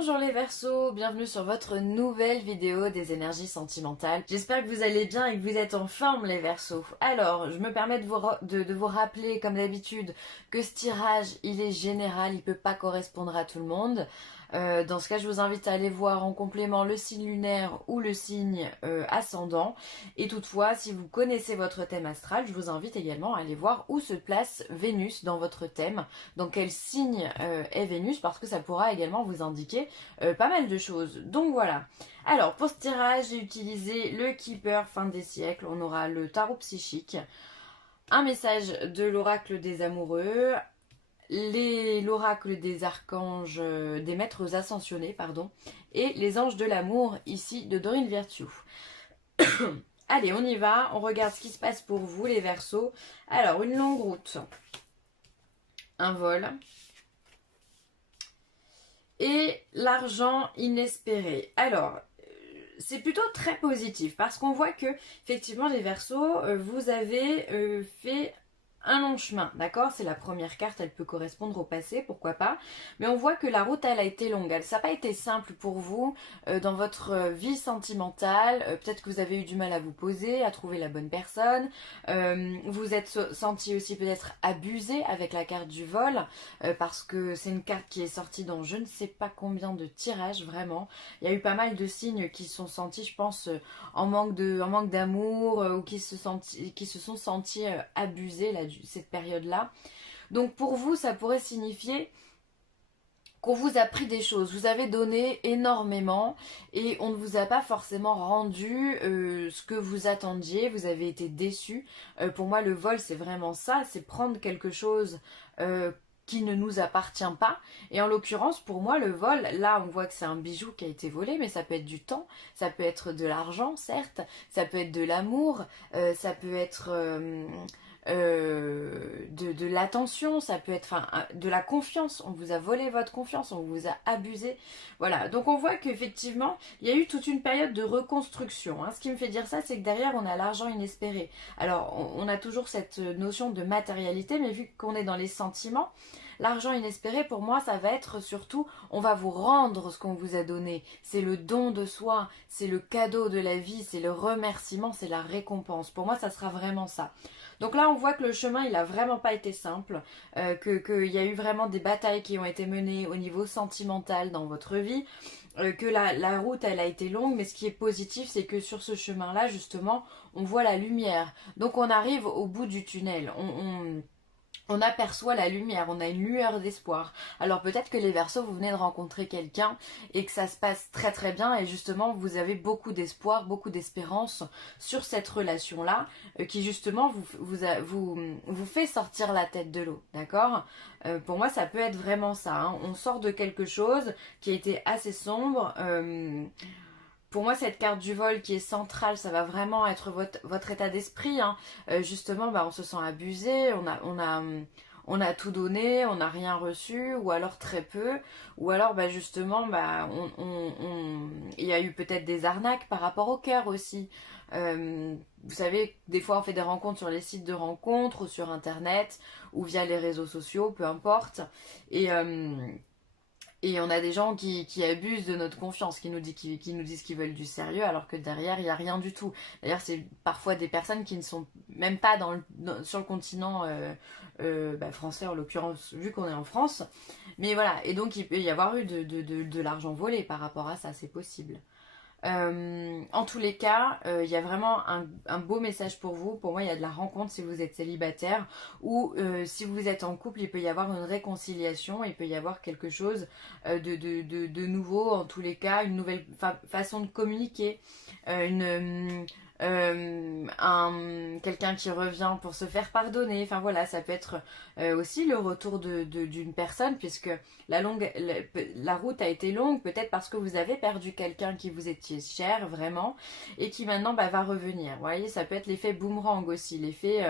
Bonjour les Verseaux, bienvenue sur votre nouvelle vidéo des énergies sentimentales. J'espère que vous allez bien et que vous êtes en forme les Verseaux. Alors, je me permets de vous rappeler comme d'habitude que ce tirage, il est général, il peut pas correspondre à tout le monde. Dans ce cas, je vous invite à aller voir en complément le signe lunaire ou le signe ascendant. Et toutefois, si vous connaissez votre thème astral, je vous invite également à aller voir où se place Vénus dans votre thème, dans quel signe est Vénus, parce que ça pourra également vous indiquer pas mal de choses. Donc voilà. Alors, pour ce tirage, j'ai utilisé le Keeper fin des siècles. On aura le tarot psychique, un message de l'oracle des amoureux, l'oracle des archanges, des maîtres ascensionnés, pardon, et les anges de l'amour, ici, de Dorine Virtue. Allez, on y va, on regarde ce qui se passe pour vous, les Verseaux. Alors, une longue route, un vol, et l'argent inespéré. Alors, c'est plutôt très positif, parce qu'on voit que, effectivement, les Verseaux, vous avez fait un long chemin, d'accord? C'est la première carte, elle peut correspondre au passé, pourquoi pas. Mais on voit que la route, elle a été longue. Ça n'a pas été simple pour vous dans votre vie sentimentale. Peut-être que vous avez eu du mal à vous poser, à trouver la bonne personne. Vous êtes senti aussi peut-être abusé avec la carte du vol, parce que c'est une carte qui est sortie dans je ne sais pas combien de tirages, vraiment. Il y a eu pas mal de signes qui sont sentis, je pense, en manque d'amour ou qui se sont sentis abusés là, cette période-là. Donc pour vous, ça pourrait signifier qu'on vous a pris des choses, vous avez donné énormément et on ne vous a pas forcément rendu ce que vous attendiez, vous avez été déçus. Pour moi, le vol, c'est vraiment ça, c'est prendre quelque chose qui ne nous appartient pas. Et en l'occurrence, pour moi, le vol, là, on voit que c'est un bijou qui a été volé, mais ça peut être du temps, ça peut être de l'argent, certes, ça peut être de l'amour, ça peut être de l'attention, ça peut être de la confiance. On vous a volé votre confiance, on vous a abusé. Voilà, donc on voit qu'effectivement, il y a eu toute une période de reconstruction. Hein. Ce qui me fait dire ça, c'est que derrière, on a l'argent inespéré. Alors, on a toujours cette notion de matérialité, mais vu qu'on est dans les sentiments, l'argent inespéré, pour moi, ça va être surtout, on va vous rendre ce qu'on vous a donné. C'est le don de soi, c'est le cadeau de la vie, c'est le remerciement, c'est la récompense. Pour moi, ça sera vraiment ça. Donc là, on voit que le chemin, il a vraiment pas été simple, qu'il y a eu vraiment des batailles qui ont été menées au niveau sentimental dans votre vie, que la route, elle a été longue, mais ce qui est positif, c'est que sur ce chemin-là, justement, on voit la lumière. Donc on arrive au bout du tunnel. On aperçoit la lumière, on a une lueur d'espoir. Alors peut-être que les Verseaux, vous venez de rencontrer quelqu'un et que ça se passe très très bien et justement vous avez beaucoup d'espoir, beaucoup d'espérance sur cette relation-là qui justement vous fait sortir la tête de l'eau, d'accord? Pour moi ça peut être vraiment ça, hein. On sort de quelque chose qui a été assez sombre. Pour moi, cette carte du vol qui est centrale, ça va vraiment être votre état d'esprit. Hein. Justement, on se sent abusé, on a tout donné, on n'a rien reçu, ou alors très peu, ou alors justement, il y a eu peut-être des arnaques par rapport au cœur aussi. Vous savez, des fois on fait des rencontres sur les sites de rencontres, ou sur internet, ou via les réseaux sociaux, peu importe. Et on a des gens qui abusent de notre confiance, qui nous disent qu'ils veulent du sérieux, alors que derrière, il n'y a rien du tout. D'ailleurs, c'est parfois des personnes qui ne sont même pas sur le continent français, en l'occurrence, vu qu'on est en France. Mais voilà, et donc il peut y avoir eu de l'argent volé par rapport à ça, c'est possible. En tous les cas, il y a vraiment un beau message pour vous. Pour moi, il y a de la rencontre si vous êtes célibataire ou si vous êtes en couple, il peut y avoir une réconciliation, il peut y avoir quelque chose de nouveau. En tous les cas, une nouvelle façon de communiquer, quelqu'un qui revient pour se faire pardonner. Enfin voilà, ça peut être aussi le retour d'une personne puisque la route a été longue, peut-être parce que vous avez perdu quelqu'un qui vous était cher vraiment et qui maintenant va revenir. Vous voyez, ça peut être l'effet boomerang aussi, l'effet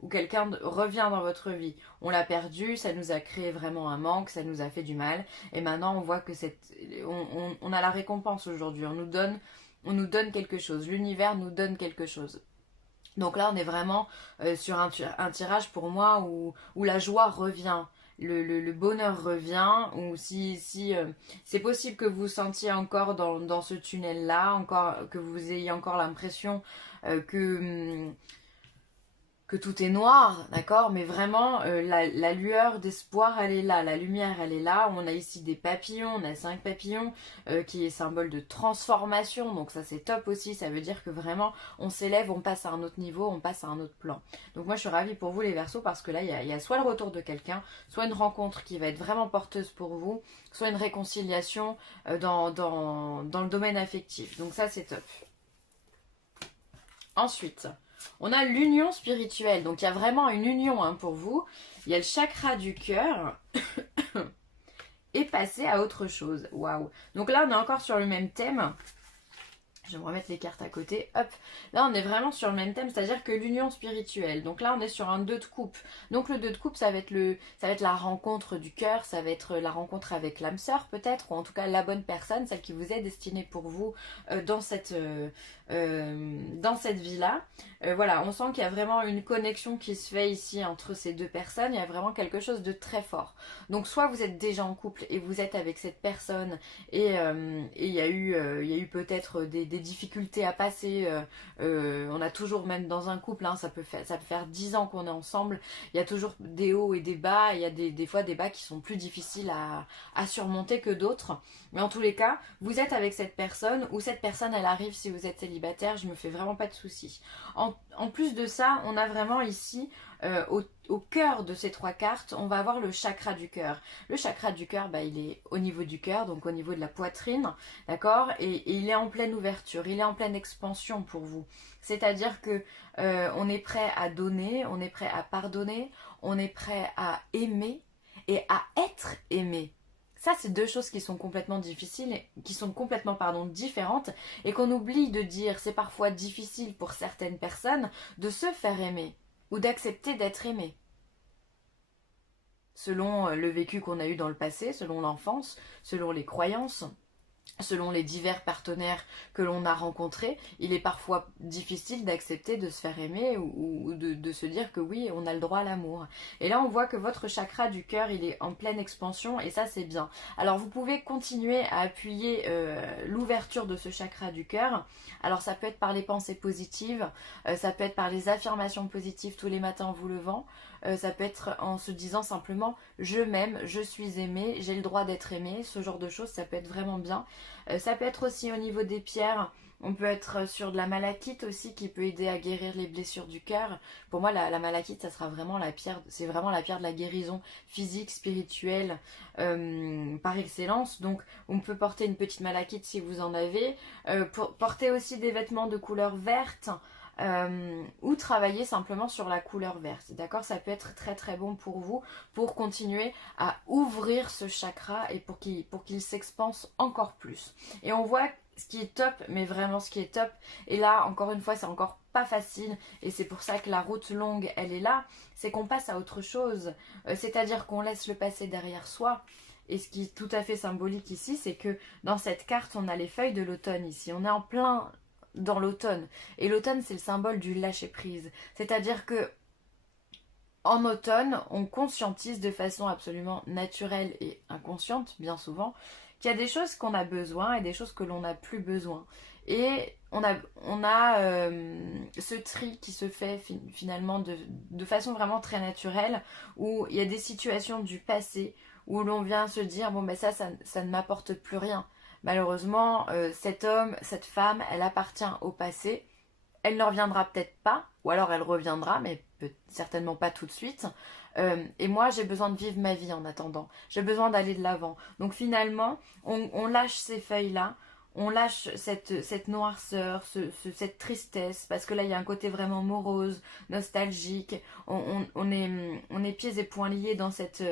où quelqu'un revient dans votre vie. On l'a perdu, ça nous a créé vraiment un manque, ça nous a fait du mal et maintenant on voit que on a la récompense aujourd'hui, on nous donne quelque chose, l'univers nous donne quelque chose. Donc là, on est vraiment sur un tirage pour moi où la joie revient. le bonheur revient, ou si c'est possible que vous sentiez encore dans ce tunnel-là, encore que vous ayez encore l'impression que tout est noir, d'accord? Mais vraiment, la lueur d'espoir, elle est là, la lumière, elle est là. On a ici des papillons, on a 5 papillons, qui est symbole de transformation, donc ça c'est top aussi, ça veut dire que vraiment, on s'élève, on passe à un autre niveau, on passe à un autre plan. Donc moi je suis ravie pour vous les Verseaux, parce que là, il y a soit le retour de quelqu'un, soit une rencontre qui va être vraiment porteuse pour vous, soit une réconciliation dans le domaine affectif. Donc ça c'est top. Ensuite, on a l'union spirituelle. Donc il y a vraiment une union hein, pour vous. Il y a le chakra du cœur et passer à autre chose. Waouh. Donc là, on est encore sur le même thème. Je vais me remettre les cartes à côté. Hop. Là, on est vraiment sur le même thème, c'est-à-dire que l'union spirituelle. Donc là, on est sur un 2 de coupe. Donc le 2 de coupe, ça va être la rencontre du cœur, ça va être la rencontre avec l'âme sœur peut-être, ou en tout cas la bonne personne, celle qui vous est destinée pour vous dans cette vie-là. Voilà, on sent qu'il y a vraiment une connexion qui se fait ici entre ces deux personnes. Il y a vraiment quelque chose de très fort. Donc soit vous êtes déjà en couple et vous êtes avec cette personne et il y a eu peut-être des difficultés à passer. On a toujours, même dans un couple, hein, ça peut faire 10 ans qu'on est ensemble. Il y a toujours des hauts et des bas. Il y a des fois des bas qui sont plus difficiles à surmonter que d'autres. Mais en tous les cas, vous êtes avec cette personne ou cette personne, elle arrive si vous êtes célibataire. Je me fais vraiment pas de soucis. En plus de ça, on a vraiment ici, au cœur de ces 3 cartes, on va avoir le chakra du cœur. Le chakra du cœur, il est au niveau du cœur, donc au niveau de la poitrine, d'accord, et il est en pleine ouverture, il est en pleine expansion pour vous. C'est-à-dire que on est prêt à donner, on est prêt à pardonner, on est prêt à aimer et à être aimé. Ça, c'est 2 choses qui sont complètement difficiles, qui sont complètement, différentes, et qu'on oublie de dire. C'est parfois difficile pour certaines personnes de se faire aimer ou d'accepter d'être aimé. Selon le vécu qu'on a eu dans le passé, selon l'enfance, selon les croyances, selon les divers partenaires que l'on a rencontrés, il est parfois difficile d'accepter de se faire aimer ou de se dire que oui, on a le droit à l'amour. Et là, on voit que votre chakra du cœur, il est en pleine expansion et ça, c'est bien. Alors, vous pouvez continuer à appuyer l'ouverture de ce chakra du cœur. Alors, ça peut être par les pensées positives, ça peut être par les affirmations positives tous les matins en vous levant, ça peut être en se disant simplement « je m'aime, je suis aimé, j'ai le droit d'être aimé », ce genre de choses, ça peut être vraiment bien. Ça peut être aussi au niveau des pierres, on peut être sur de la malachite aussi qui peut aider à guérir les blessures du cœur. Pour moi, la malachite, ça sera vraiment la pierre, c'est vraiment la pierre de la guérison physique, spirituelle, par excellence. Donc, on peut porter une petite malachite si vous en avez. Porter aussi des vêtements de couleur verte. Ou travailler simplement sur la couleur verte, d'accord, ça peut être très très bon pour vous, pour continuer à ouvrir ce chakra et pour qu'il s'expanse encore plus. Et on voit ce qui est top, mais vraiment ce qui est top, et là encore une fois c'est encore pas facile, et c'est pour ça que la route longue elle est là, c'est qu'on passe à autre chose, c'est-à-dire qu'on laisse le passé derrière soi. Et ce qui est tout à fait symbolique ici, c'est que dans cette carte on a les feuilles de l'automne ici, on est en plein dans l'automne. Et l'automne, c'est le symbole du lâcher-prise. C'est-à-dire que en automne, on conscientise de façon absolument naturelle et inconsciente, bien souvent, qu'il y a des choses qu'on a besoin et des choses que l'on n'a plus besoin. Et on a ce tri qui se fait finalement de façon vraiment très naturelle, où il y a des situations du passé où l'on vient se dire, bon ben ça ne m'apporte plus rien. Malheureusement, cet homme, cette femme, elle appartient au passé. Elle ne reviendra peut-être pas, ou alors elle reviendra, mais certainement pas tout de suite. Et moi, j'ai besoin de vivre ma vie en attendant. J'ai besoin d'aller de l'avant. Donc finalement, on lâche ces feuilles-là, on lâche cette noirceur, cette tristesse, parce que là, il y a un côté vraiment morose, nostalgique. On est pieds et poings liés dans cette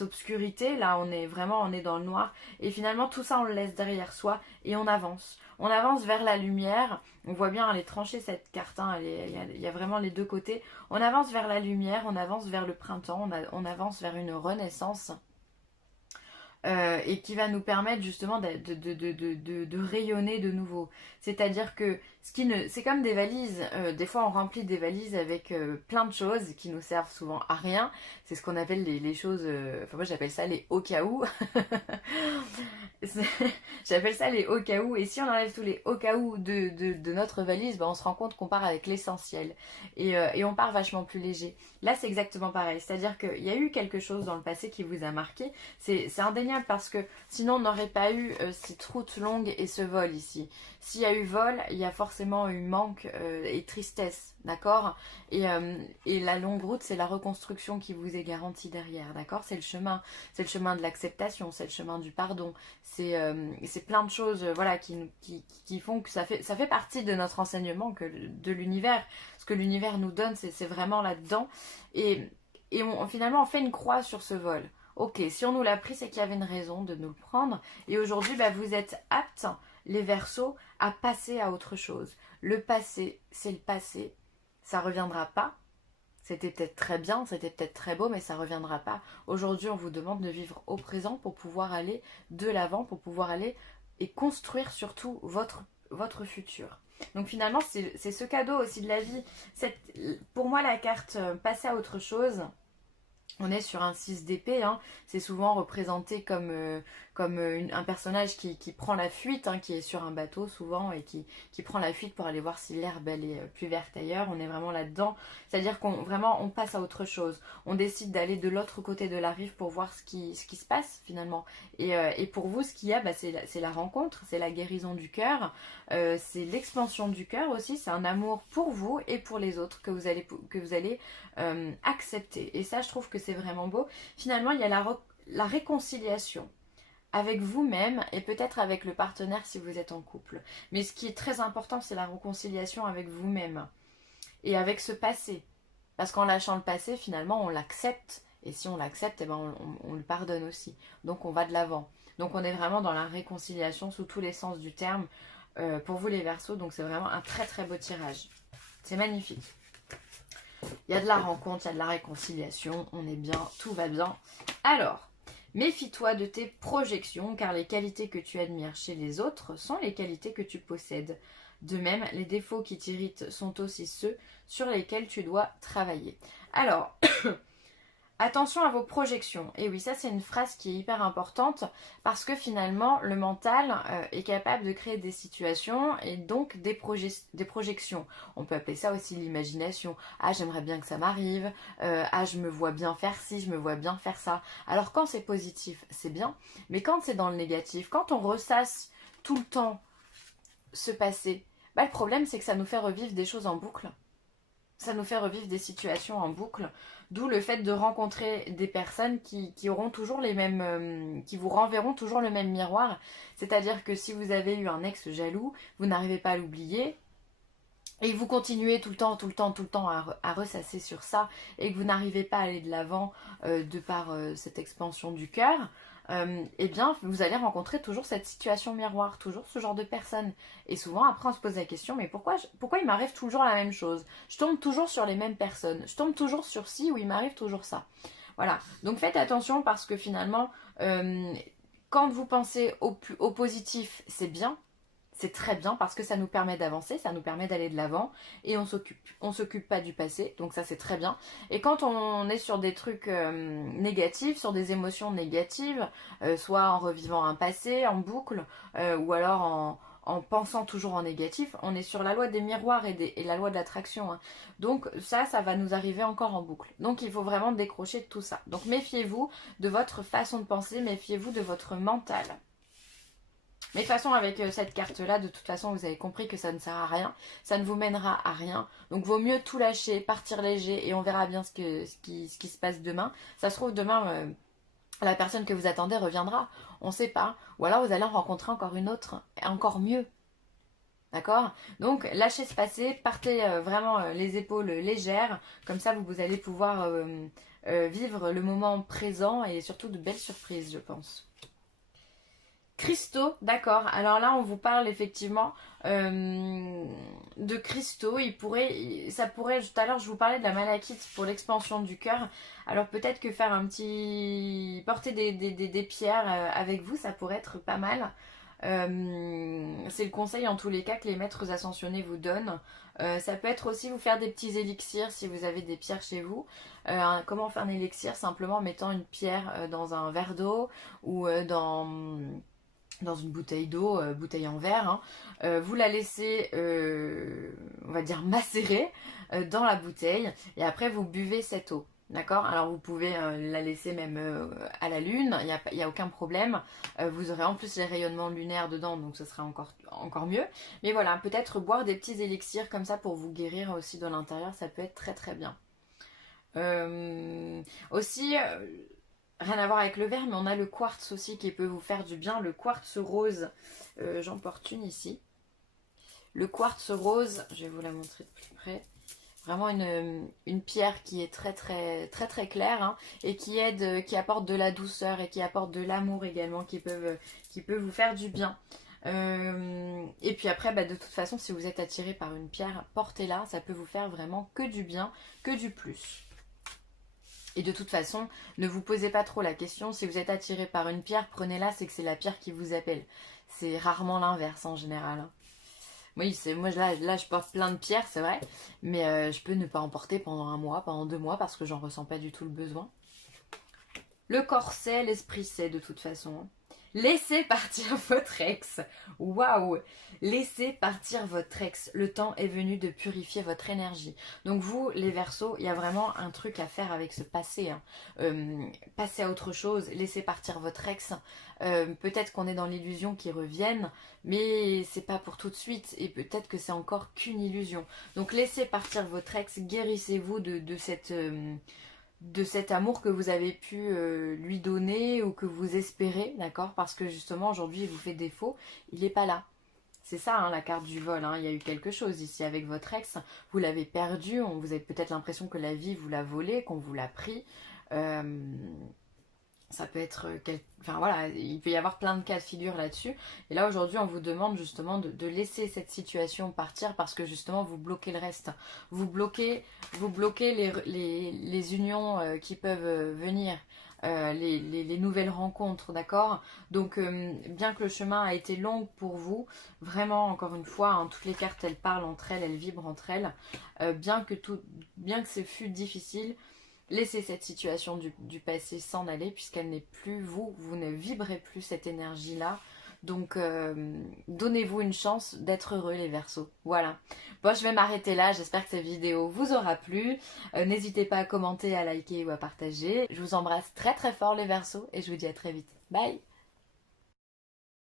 obscurité. Là, on est dans le noir. Et finalement, tout ça, on le laisse derrière soi et on avance. On avance vers la lumière. On voit bien, elle est tranchée cette carte. Hein, il y a vraiment les 2 côtés. On avance vers la lumière, on avance vers le printemps, on avance vers une renaissance. et qui va nous permettre justement de rayonner de nouveau. C'est-à-dire que c'est comme des valises. Des fois, on remplit des valises avec plein de choses qui nous servent souvent à rien. C'est ce qu'on appelle les choses. Enfin, moi, j'appelle ça les au cas où. J'appelle ça les au cas où. Et si on enlève tous les au cas où de notre valise, ben, on se rend compte qu'on part avec l'essentiel. Et on part vachement plus léger. Là, c'est exactement pareil. C'est-à-dire qu'il y a eu quelque chose dans le passé qui vous a marqué. C'est indéniable parce que sinon, on n'aurait pas eu cette route longue et ce vol ici. S'il y a eu vol, il y a forcément eu manque et tristesse, d'accord, et la longue route, c'est la reconstruction qui vous est garantie derrière, d'accord. C'est le chemin de l'acceptation, c'est le chemin du pardon. C'est plein de choses voilà, qui font que ça fait partie de notre enseignement, de l'univers. Ce que l'univers nous donne, c'est vraiment là-dedans. Et finalement, on fait une croix sur ce vol. Ok, si on nous l'a pris, c'est qu'il y avait une raison de nous le prendre. Et aujourd'hui, bah, vous êtes aptes, les Verseaux, à passer à autre chose. Le passé, c'est le passé. Ça reviendra pas. C'était peut-être très bien, c'était peut-être très beau, mais ça reviendra pas. Aujourd'hui, on vous demande de vivre au présent pour pouvoir aller de l'avant, pour pouvoir aller et construire surtout votre futur. Donc finalement, c'est ce cadeau aussi de la vie. Pour moi, la carte passer à autre chose, on est sur un 6 d'épée, hein. C'est souvent représenté comme un personnage qui prend la fuite, hein, qui est sur un bateau souvent et qui prend la fuite pour aller voir si l'herbe elle est plus verte ailleurs. On est vraiment là-dedans, c'est-à-dire qu'on passe à autre chose. On décide d'aller de l'autre côté de la rive pour voir ce qui se passe finalement. Et pour vous, ce qu'il y a, bah, c'est la rencontre, c'est la guérison du cœur, c'est l'expansion du cœur aussi, c'est un amour pour vous et pour les autres que vous allez accepter. Et ça, je trouve que c'est vraiment beau. Finalement, il y a la réconciliation avec vous-même et peut-être avec le partenaire si vous êtes en couple. Mais ce qui est très important, c'est la réconciliation avec vous-même et avec ce passé. Parce qu'en lâchant le passé, finalement, on l'accepte. Et si on l'accepte, eh ben, on le pardonne aussi. Donc on va de l'avant. Donc on est vraiment dans la réconciliation sous tous les sens du terme pour vous les Verseaux. Donc c'est vraiment un très très beau tirage. C'est magnifique. Il y a de la rencontre, il y a de la réconciliation, on est bien, tout va bien. Alors, méfie-toi de tes projections, car les qualités que tu admires chez les autres sont les qualités que tu possèdes. De même, les défauts qui t'irritent sont aussi ceux sur lesquels tu dois travailler. Alors, attention à vos projections. Et oui, ça c'est une phrase qui est hyper importante parce que finalement, le mental est capable de créer des situations et donc des projections. On peut appeler ça aussi l'imagination. Ah, j'aimerais bien que ça m'arrive. Ah, je me vois bien faire ci, je me vois bien faire ça. Alors quand c'est positif, c'est bien. Mais quand c'est dans le négatif, quand on ressasse tout le temps ce passé, bah, le problème c'est que ça nous fait revivre des choses en boucle. Ça nous fait revivre des situations en boucle, d'où le fait de rencontrer des personnes qui auront toujours les mêmes, qui vous renverront toujours le même miroir. C'est-à-dire que si vous avez eu un ex jaloux, vous n'arrivez pas à l'oublier, et vous continuez tout le temps à ressasser sur ça, et que vous n'arrivez pas à aller de l'avant de par cette expansion du cœur, eh bien vous allez rencontrer toujours cette situation miroir, toujours ce genre de personne. Et souvent après on se pose la question, mais pourquoi il m'arrive toujours la même chose? Je tombe toujours sur les mêmes personnes, je tombe toujours sur ci ou il m'arrive toujours ça. Voilà, donc faites attention parce que finalement, quand vous pensez au positif, c'est bien. C'est très bien parce que ça nous permet d'avancer, ça nous permet d'aller de l'avant et on s'occupe pas du passé, donc ça c'est très bien. Et quand on est sur des trucs négatifs, sur des émotions négatives, soit en revivant un passé en boucle, ou alors en pensant toujours en négatif, on est sur la loi des miroirs et la loi de l'attraction, hein. Donc ça va nous arriver encore en boucle. Donc il faut vraiment décrocher de tout ça. Donc méfiez-vous de votre façon de penser, méfiez-vous de votre mental. Mais de toute façon, avec cette carte-là, de toute façon, vous avez compris que ça ne sert à rien. Ça ne vous mènera à rien. Donc, vaut mieux tout lâcher, partir léger et on verra bien ce qui se passe demain. Ça se trouve, demain, la personne que vous attendez reviendra. On ne sait pas. Ou alors, vous allez en rencontrer encore une autre, encore mieux. D'accord? Donc, lâchez ce passé, partez vraiment les épaules légères. Comme ça, vous allez pouvoir vivre le moment présent et surtout de belles surprises, je pense. Cristaux, d'accord. Alors là, on vous parle effectivement de cristaux. Ça pourrait, tout à l'heure, je vous parlais de la malachite pour l'expansion du cœur. Alors peut-être que faire porter des pierres avec vous, ça pourrait être pas mal. C'est le conseil en tous les cas que les maîtres ascensionnés vous donnent. Ça peut être aussi vous faire des petits élixirs si vous avez des pierres chez vous. Comment faire un élixir? Simplement en mettant une pierre dans un verre d'eau ou dans une bouteille d'eau, bouteille en verre. Hein. Vous la laissez, on va dire, macérer dans la bouteille et après vous buvez cette eau. D'accord? Alors vous pouvez la laisser même à la lune, il n'y a aucun problème. Vous aurez en plus les rayonnements lunaires dedans, donc ce sera encore mieux. Mais voilà, peut-être boire des petits élixirs comme ça pour vous guérir aussi de l'intérieur, ça peut être très très bien. Aussi, rien à voir avec le verre, mais on a le quartz aussi qui peut vous faire du bien. Le quartz rose, j'en porte une ici. Le quartz rose, je vais vous la montrer de plus près. Vraiment une pierre qui est très très très très claire hein, et qui aide, qui apporte de la douceur et qui apporte de l'amour également, qui peut vous faire du bien. Et puis après, de toute façon, si vous êtes attiré par une pierre, portez-la, ça peut vous faire vraiment que du bien, que du plus. Et de toute façon, ne vous posez pas trop la question. Si vous êtes attiré par une pierre, prenez-la, c'est que c'est la pierre qui vous appelle. C'est rarement l'inverse en général. Oui, moi là je porte plein de pierres, c'est vrai. Mais je peux ne pas en porter pendant 1 mois, pendant 2 mois, parce que j'en ressens pas du tout le besoin. Le corps sait, l'esprit sait de toute façon. Laissez partir votre ex. Waouh! Laissez partir votre ex. Le temps est venu de purifier votre énergie. Donc vous, les Verseaux, il y a vraiment un truc à faire avec ce passé. Hein. Passez à autre chose. Laissez partir votre ex. Peut-être qu'on est dans l'illusion qu'il revienne, mais c'est pas pour tout de suite. Et peut-être que c'est encore qu'une illusion. Donc laissez partir votre ex. Guérissez-vous de cet amour que vous avez pu lui donner ou que vous espérez, d'accord? Parce que justement aujourd'hui il vous fait défaut, il n'est pas là. C'est ça hein, la carte du vol, hein. Il y a eu quelque chose ici avec votre ex, vous l'avez perdu, vous avez peut-être l'impression que la vie vous l'a volé, qu'on vous l'a pris. Ça peut être... Enfin voilà, il peut y avoir plein de cas de figure là-dessus. Et là aujourd'hui on vous demande justement de laisser cette situation partir parce que justement vous bloquez le reste. Vous bloquez les unions qui peuvent venir. Les nouvelles rencontres, d'accord? Donc bien que le chemin a été long pour vous, vraiment encore une fois, hein, toutes les cartes elles parlent entre elles, elles vibrent entre elles, bien que ce fût difficile, laissez cette situation du passé s'en aller puisqu'elle n'est plus vous, vous ne vibrez plus cette énergie-là. Donc donnez-vous une chance d'être heureux les Verseaux. Voilà. Bon, je vais m'arrêter là, j'espère que cette vidéo vous aura plu. N'hésitez pas à commenter, à liker ou à partager. Je vous embrasse très très fort les Verseaux et je vous dis à très vite. Bye!